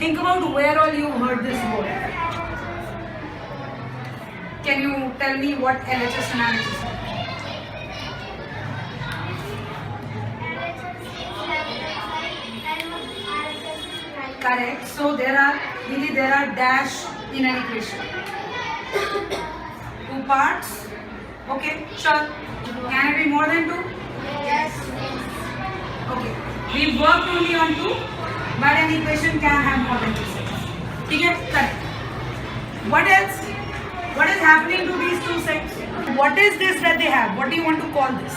Think about where all you heard this word. Can you tell me what LHS and RHS are? Correct. So there are dash in an equation. Two parts. Okay, sure. Can it be more than two? Yes. Okay. We worked only on two, but an equation can have more than two sides. Okay, correct. What else? What is happening to these two sides? What is this that they have? What do you want to call this?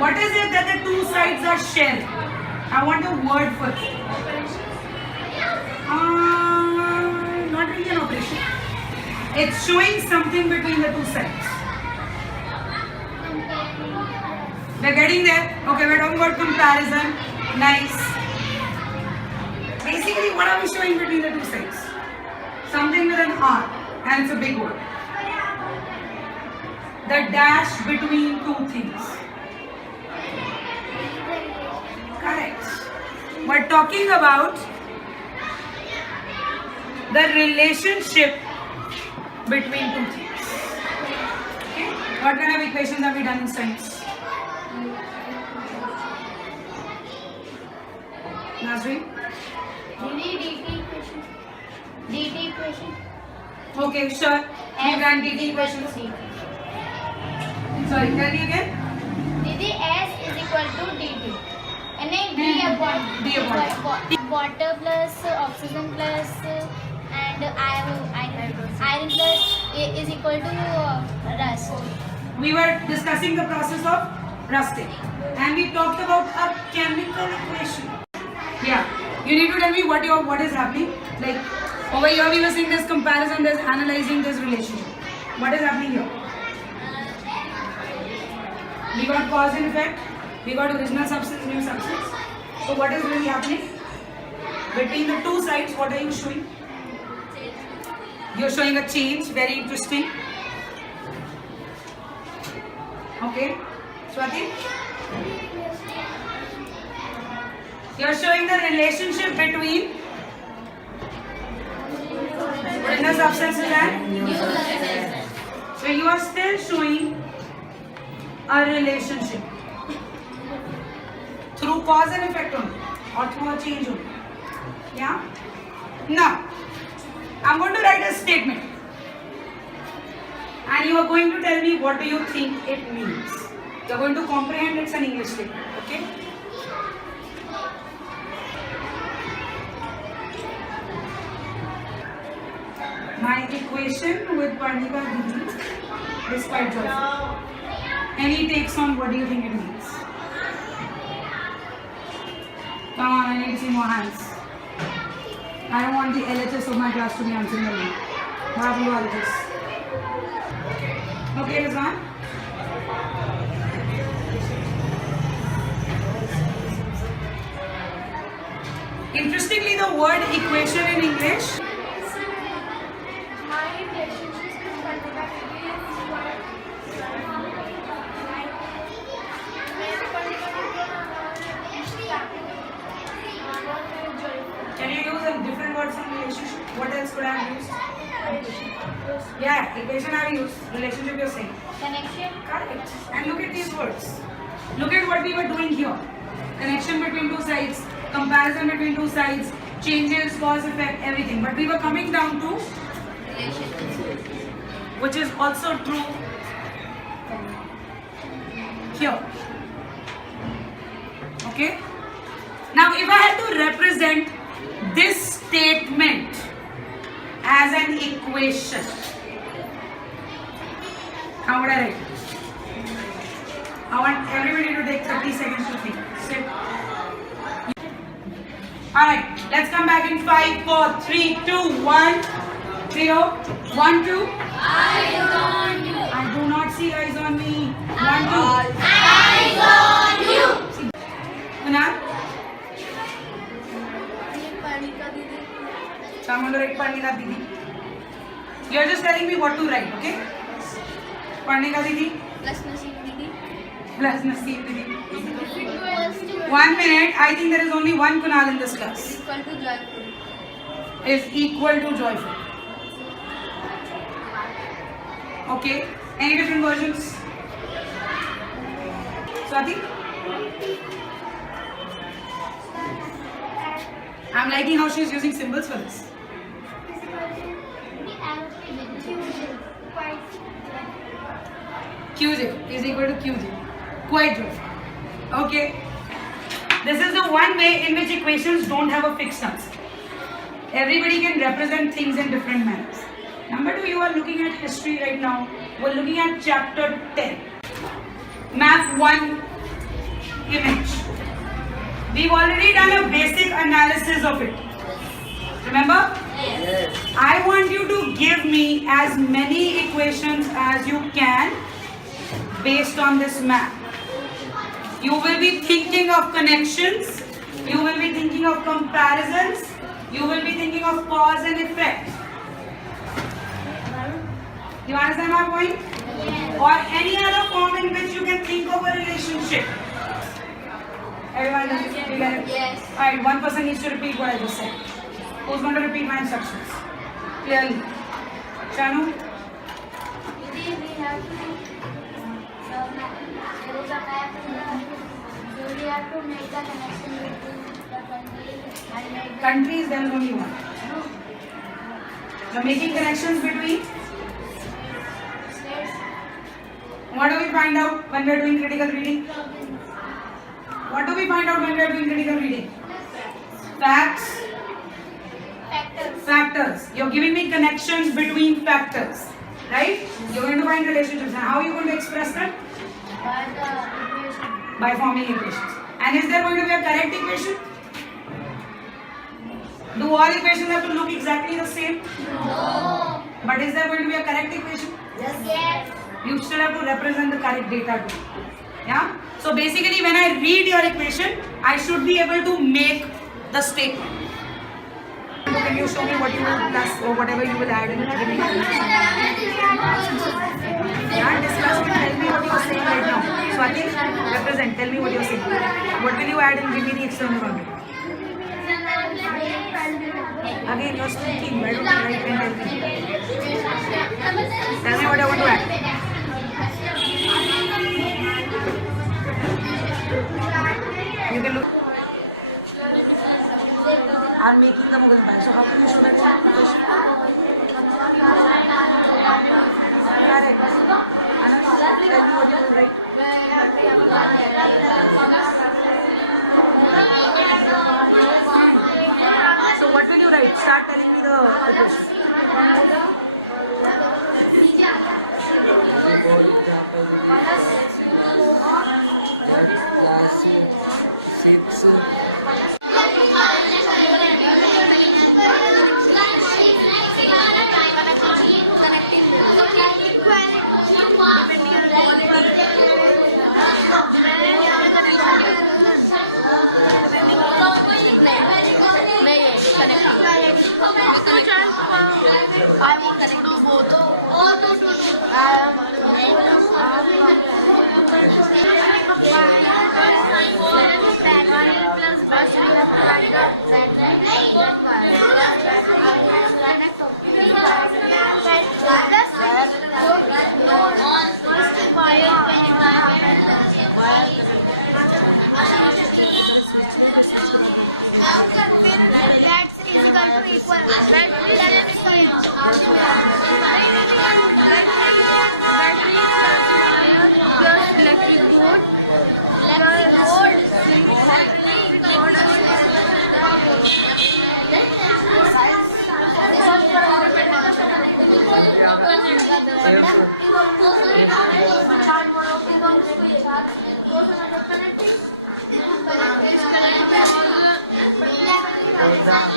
What is it that the two sides are sharing? I want a word for it. Not really an operation. It's showing something between the two sides. We're getting there. Okay, we're talking about comparison. Nice. Basically, what are we showing between the two sides? Something with an R, and it's a big word. The dash between two things. Correct. We're talking about the relationship between two things. Okay? What kind of equations have we done in science? Nazreen? dt equation. dt equation. Okay, sure. You can dt equations. Sorry, tell me again. dt S is equal to dt. And then d upon water plus oxygen plus and iron plus is equal to rust. We were discussing the process of rusting, and we talked about a chemical equation. Yeah, you need to tell me what is happening. Like over here, we were seeing this comparison, there's analyzing this relationship. What is happening here? We got cause and effect. We got original substance, new substance. So what is really happening between the two sides? What are you showing? You're showing a change. Very interesting. Okay, Swati? You're showing the relationship between original substances and new substances. So you are still showing a relationship through cause and effect only, or through a change only. Yeah? Now, I'm going to write a statement. And you are going to tell me what do you think it means. You are going to comprehend it's an English statement. Okay? My equation with Parnika Didi is quite joyful. Any takes on what do you think it means? Come on, I need to see more hands. I don't want the LHS of my class to be answering the name. What happened to LHS? Okay, Rizwan? Interestingly, the word equation in English. My relationship with Parnika Didi Can you use a different word from relationship? What else could I have used? Yeah, equation I have used. Relationship you're saying. connection. Correct. And look at these words. Look at what we were doing here. Connection between two sides, comparison between two sides, changes, cause, effect, everything. But we were coming down to which is also true here. Okay? Now, if I had to represent this statement as an equation, how would I write it? I want everybody to take 30 seconds to think. Sit. Alright, let's come back in 5, 4, 3, 2, 1, 0, 1, 2. Eyes on you. I do not see eyes on me. 1, 2. Eyes on you. Kunal? Parnika Didi. So I'm going to write Parnika Didi. You're just telling me what to write, okay? Parnika Didi Plus Naseem Didi. plus Naseem Didi. 1 minute. I think there is only one Kunal in this class. Equal to joyful. Is equal to joyful. Okay. Any different versions? Swati? I'm liking how she's using symbols for this. QJ is equal to QJ. Quite joyful. Okay. This is the one way in which equations don't have a fixed answer. Everybody can represent things in different manners. Number 2, you are looking at history right now. We're looking at chapter 10. Map 1 image. We've already done a basic analysis of it. Remember? Yes. I want you to give me as many equations as you can based on this map. You will be thinking of connections. You will be thinking of comparisons. You will be thinking of cause and effect. You understand my point? Yes. Or any other form in which you can think of a relationship. Everyone, does it? Yes. Alright, one person needs to repeat what I just said. Who's going to repeat my instructions? Clearly. Shanu? We have to there is a map. So we have to make the connection between the countries and make the Countries, there is only one. So making connections between. states. What do we find out when we are doing critical reading? What do we find out when we are doing critical reading? Facts. Factors. Factors. You're giving me connections between factors. Right? You're going to find relationships. And how are you going to express them? By the equation. By forming equations. And is there going to be a correct equation? Do all equations have to look exactly the same? No. But is there going to be a correct equation? Yes. You still have to represent the correct data too. Yeah? So basically when I read your equation, I should be able to make the statement. Can you show me what you will plus or whatever you will add in? Yeah, discuss it. Tell me what you are saying right now. Swati, represent. Tell me what you are saying. What will you add and give me the external boundary? Again, you are speaking. Why don't you write and tell me? Tell me what I want to add. You can look. I'm making the Mughal back. So how can you show that equation? Correct. Anas, tell me what you will write. So what will you write? Start telling me the equation. I want to do both. That's equal to equal.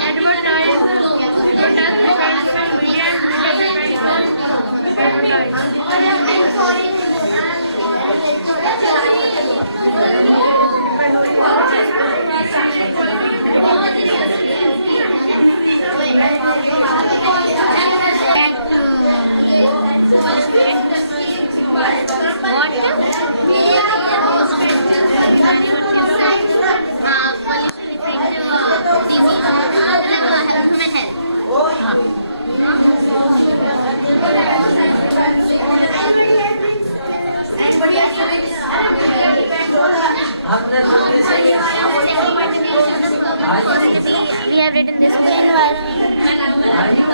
Advertise. Display environment.